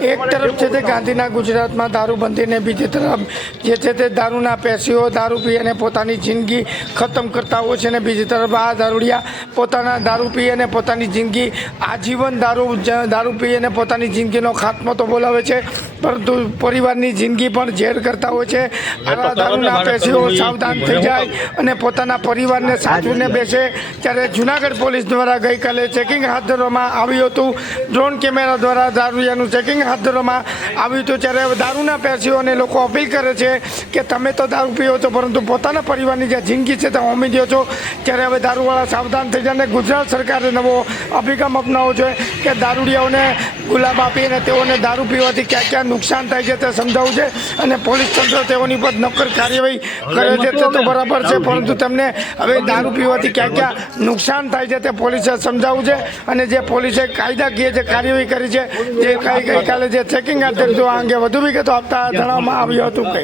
એક તરફ છે તે ગાંધીના ગુજરાતમાં દારૂબંધીને બીજી તરફ જે છે તે દારૂના પેશીઓ દારૂ પી અને પોતાની જિંદગી ખતમ કરતા હોય છે અને બીજી તરફ આ દારૂડિયા પોતાના દારૂ પી અને પોતાની જિંદગી આજીવન દારૂ પી અને પોતાની જિંદગીનો ખાત્મો તો બોલાવે છે, પરંતુ પરિવારની જિંદગી પણ ઝેર કરતા હોય છે। આવા દારૂના પેશીઓ સાવધાન થઈ જાય અને પોતાના પરિવારને સાચવીને બેસે। ત્યારે જૂનાગઢ પોલીસ દ્વારા ગઈકાલે ચેકિંગ હાથ ધરવામાં આવ્યું હતું। ડ્રોન કેમેરા દ્વારા દારૂડિયાનું ચેકિંગ હાથ ધરવામાં આવ્યું હતું। ત્યારે દારૂના પેશીઓને લોકો અપીલ કરે છે કે તમે તો દારૂ પીઓ છો, પરંતુ પોતાના પરિવારની જે જિંદગી છે તે હોમી દો છો। ત્યારે હવે દારૂવાળા સાવધાન થઈ જાય અને ગુજરાત સરકારે નવો અભિગમ અપનાવવો જોઈએ કે દારૂડિયાઓને ગુલાબ આપી અને તેઓને દારૂ પીવાથી ક્યાં ક્યાં નુકસાન થાય છે તે સમજાવવું છે અને પોલીસ તંત્ર તેઓની પર નક્કર કાર્યવાહી કરે છે તે તો બરાબર છે, પરંતુ તેમને હવે દારૂ પીવાથી ક્યાં ક્યાં નુકસાન થાય છે તે પોલીસે સમજાવવું છે। અને જે પોલીસે કાયદાકીય જે કાર્યવાહી કરી છે જે ગઈકાલે જે ચેકિંગ હાથ ધર્યું હતું આ અંગે વધુ વિગતો આપતા જણાવવામાં આવ્યું હતું કે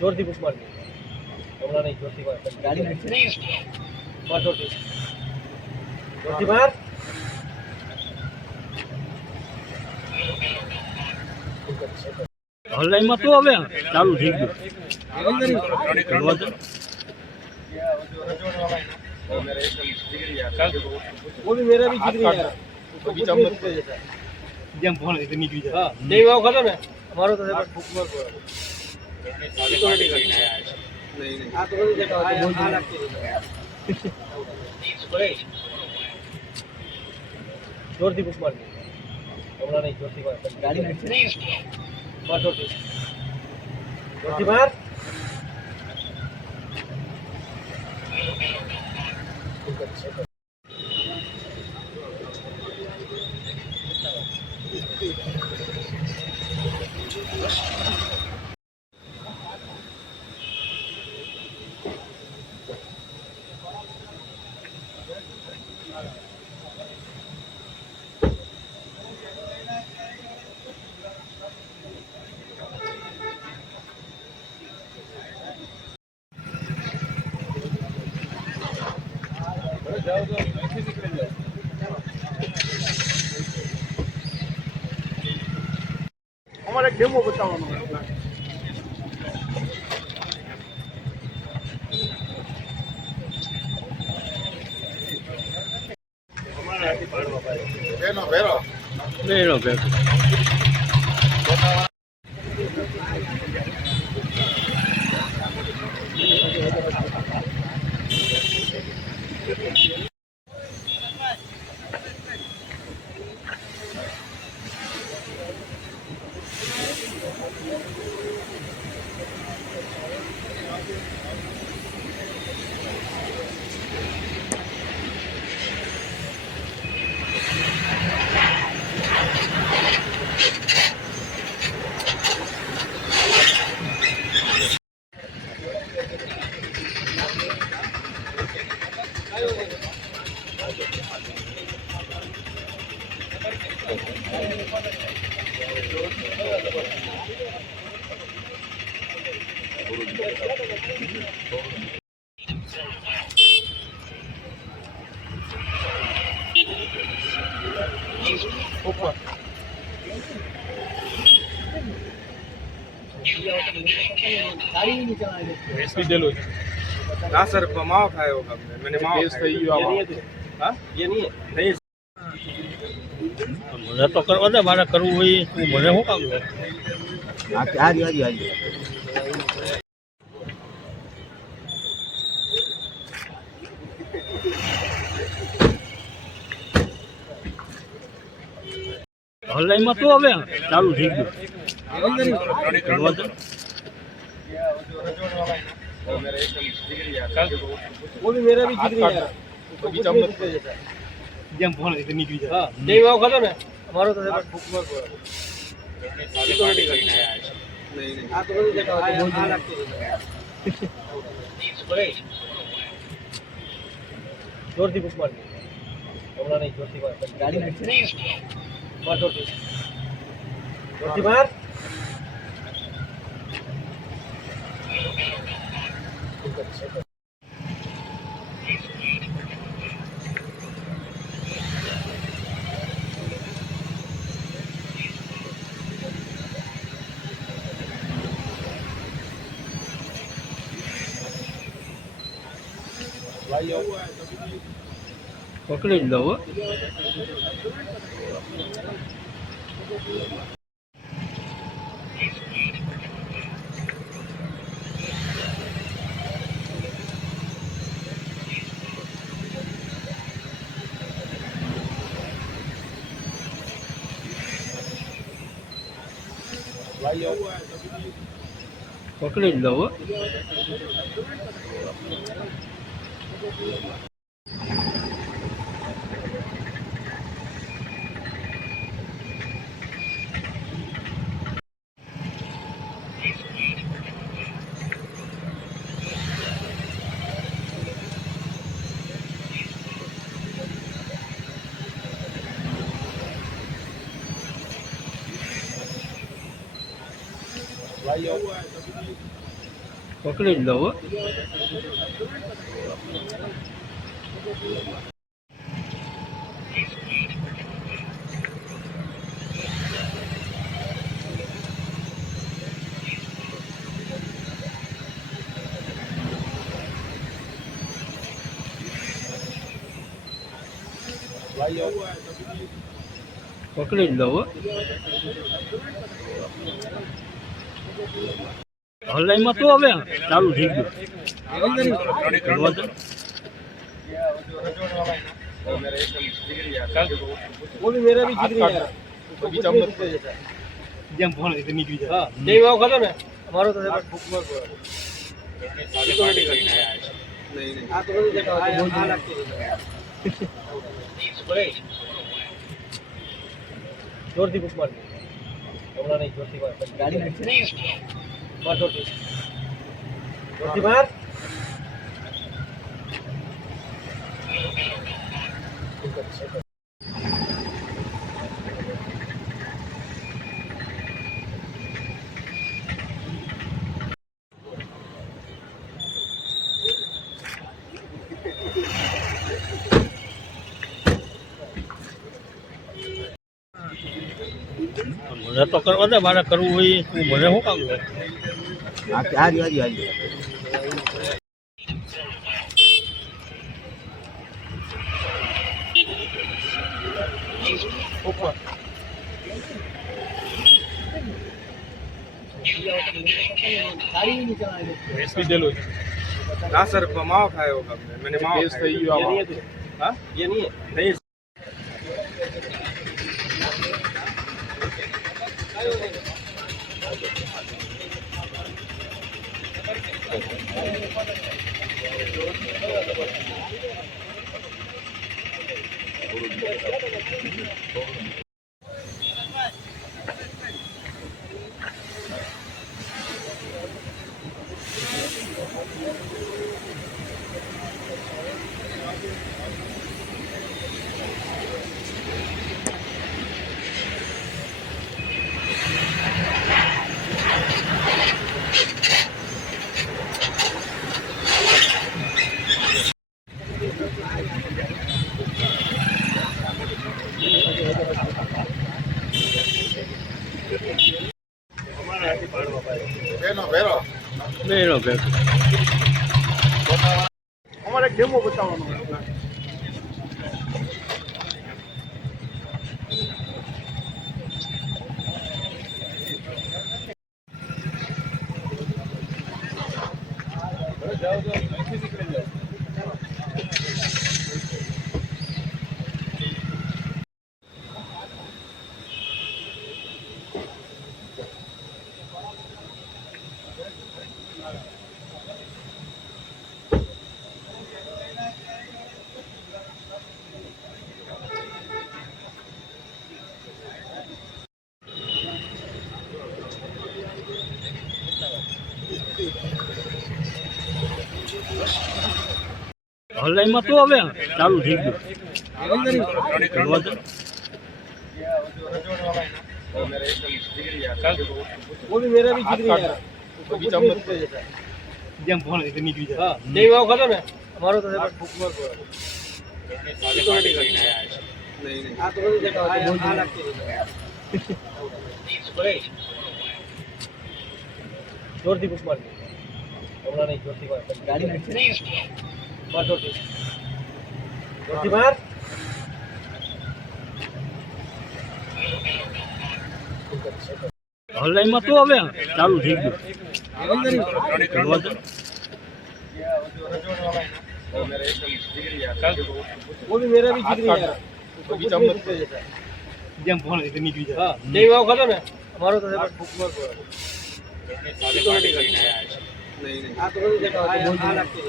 જોરથી બુક માર હમણાં નહીં, જોરથી માર ગાડી માર જોરથી માર ઓનલાઈનમાં તો હવે ચાલુ થઈ ગયું। वो भी मेरा भी जिगरी है तो बीच में जम फोन इतनी निकली जाए। हां देव आओ खत्म है हमारो तो बुक मार सिक्योरिटी करना है। नहीं आ तो देखो बोल जोरથી बुक मार हमણાં નહીં, જોરથી માર ગાડી માર જોરથી માર हमारे डेमो बताओ ना सर मावा खाया होगा मैंने मावा हाँ ये नहीं है नहीं મને તો કરવા દે, મારે કરવું હોય તું મને શું કામ લે ઓનલાઈનમાં તો હવે ચાલુ થઈ ગયું। वो भी मेरा भी जिगरी है तो बीच में जम फोन इतनी निकली जाए। हां देव आओ खत्म है हमारो तो बुक मार सिक्योरिटी करना है। नहीं आ तो देखो बोल जोरથી बुक मार हमણાં નહીં, જોરથી માર ગાડી માર જોરથી માર પકડી જ લઉં. પકડી જ લઉં. પકડી જ લઉં. પકડી જ લઉં. હલાઈમાં તો હવે ચાલુ થઈ ગયું. જેમ ફોન નીકળી જાય. જય વાવ ખાતો ને અમારો તો જોરથી બુક માર હમણાં નહીં. જોરથી માર ગાડી માર જોરથી માર. મને તો કરવા દે, મારે કરવું હોય તું મને શું કામ લે. ना सर मावा खाया होगा मैंने मावा हाँ ये नहीं है. અમારે ડેમો બતાવવાનો. હલાઈમાં તો હવે ચાલુ થઈ ગયું. वो भी मेरा भी जिगरी यार. જેમ ફોન રીતે નીકળી જાય. હા જય વાવ ખાતો ને અમારો તો ફૂકવાર પડે. નહીં આ તો બધું દેખાવ આ લાગતી જોરથી ફૂક માર હમણાં નહીં જોરથી માર ગાડી નથી ને માર જોરથી માર હલાઈમાં તો હવે ચાલુ થઈ ગયું मेरा भी जिक्र यार જેમ ફોન રીતે નીકળી જાય. હા જય વાવ ખાતો ને અમારો તો ફૂકવાર પડે. નહીં આ તો બધું દેખાવ આ લાગતી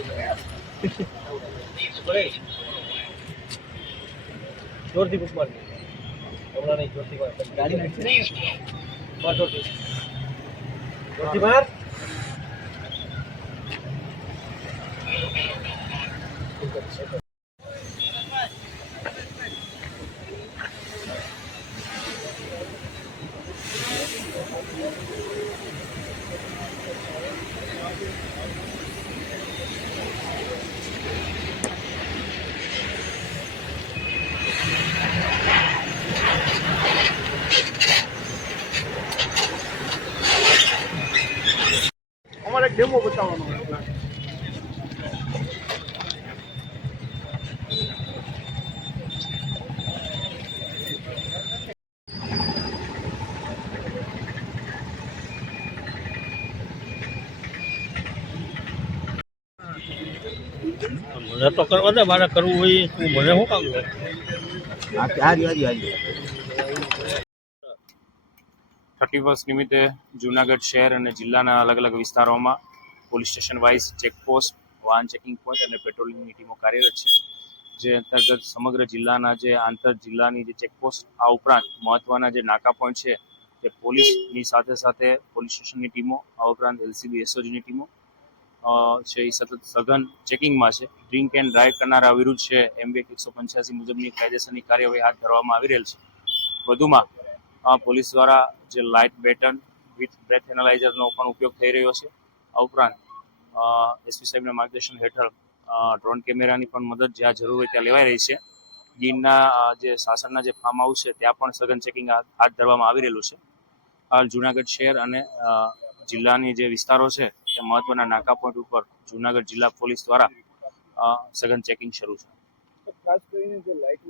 જોરથી ફૂક માર હમણાં નહીં જોરથી માર ગાડી નથી ને માર જોરથી માર અમારે એક ડેમો બતાવવાનો હતો. મને તો કરવા દે મારે કરવું હોય તું મને શું કામ લે થર્ટી નિમિત્તે જૂનાગઢ શહેર અને જિલ્લાના અલગ અલગ વિસ્તારોમાં પોલીસ સ્ટેશન વાઇઝ ચેકપોસ્ટ, વાહન ચેકિંગ પોઈન્ટ અને પેટ્રોલિંગની ટીમો કાર્યરત છે. જે અંતર્ગત સમગ્ર જિલ્લાના જે આંતર જિલ્લાની જે ચેકપોસ્ટ, આ ઉપરાંત મહત્ત્વના જે નાકા પોઈન્ટ છે તે પોલીસની સાથે સાથે પોલીસ સ્ટેશનની ટીમો, આ ઉપરાંત એલસીબી એસઓજીની ટીમો છે એ સતત સઘન ચેકિંગમાં છે. ડ્રિંક એન્ડ ડ્રાઈવ કરનારા વિરુદ્ધ છે MB 185 મુજબની કાયદેસરની કાર્યવાહી હાથ ધરવામાં આવી રહેલ છે. વધુમાં પોલીસ દ્વારા જે લાઇટ બેટન વિથ બ્રેથ એનાલાઇઝરનો પણ ઉપયોગ થઈ રહ્યો છે. આ ઉપરાંત એસપી સાહેબના માર્ગદર્શન હેઠળ ડ્રોન કેમેરાની પણ મદદ જ્યાં જરૂર હોય ત્યાં લેવાઈ રહી છે. ગીરના જે સાસણના જે ફાર્મ હાઉસ છે ત્યાં પણ સઘન ચેકિંગ હાથ ધરવામાં આવી રહેલું છે. હાલ જૂનાગઢ શહેર અને જિલ્લાની જે વિસ્તારો છે તે મહત્વના નાકા પોઈન્ટ ઉપર જૂનાગઢ જિલ્લા પોલીસ દ્વારા સઘન ચેકિંગ શરૂ છે. ખાસ કરીને જે લાઇટ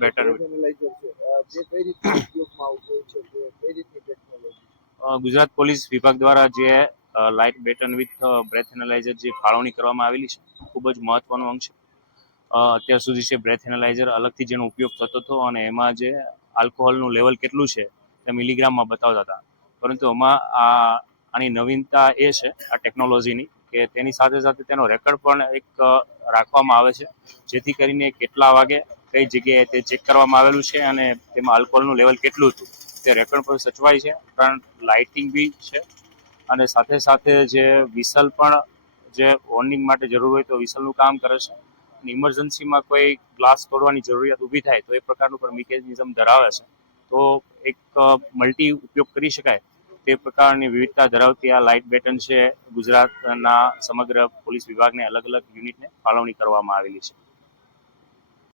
બેટર એનાલાઇઝર છે તે કઈ રીતે ઉપયોગમાં આવતો હોય છે, કે કઈ રીતની ટેકનોલોજી? ગુજરાત પોલીસ વિભાગ દ્વારા જે light baton with breath analyser જે ફાળવણી કરવામાં આવેલી છે ખૂબ જ મહત્વનો અંગ છે. અત્યાર સુધી છે બ્રેથ એનાલાઇઝર અલગથી જેનો ઉપયોગ થતો હતો અને એમાં જે આલ્કોહોલનું લેવલ કેટલું છે તે મિલીગ્રામમાં બતાવતા હતા, પરંતુ આમાં આની નવીનતા એ છે આ ટેકનોલોજીની કે તેની સાથે સાથે તેનો રેકર્ડ પણ એક રાખવામાં આવે છે, જેથી કરીને કેટલા વાગે કઈ જગ્યાએ તે ચેક કરવામાં આવેલું છે અને તેમાં આલ્કોહોલનું લેવલ કેટલું હતું તે રેકર્ડ પર સચવાય છે. ઉપરાંત લાઇટિંગ બી છે અને સાથે સાથે જે વિસલ પણ જે વોર્નિંગ માટે જરૂર હોય તો વિસલનું કામ કરે છે. અને ઇમરજન્સીમાં કોઈ ગ્લાસ તોડવાની જરૂરિયાત ઊભી થાય તો એ પ્રકારનું પણ મિકેનિઝમ ધરાવે છે. તો એક મલ્ટી ઉપયોગ કરી શકાય તે પ્રકારની વિવિધતા ધરાવતી આ લાઇટ બેટન છે ગુજરાતના સમગ્ર પોલીસ વિભાગને અલગ અલગ યુનિટને ફાળવણી કરવામાં આવેલી છે.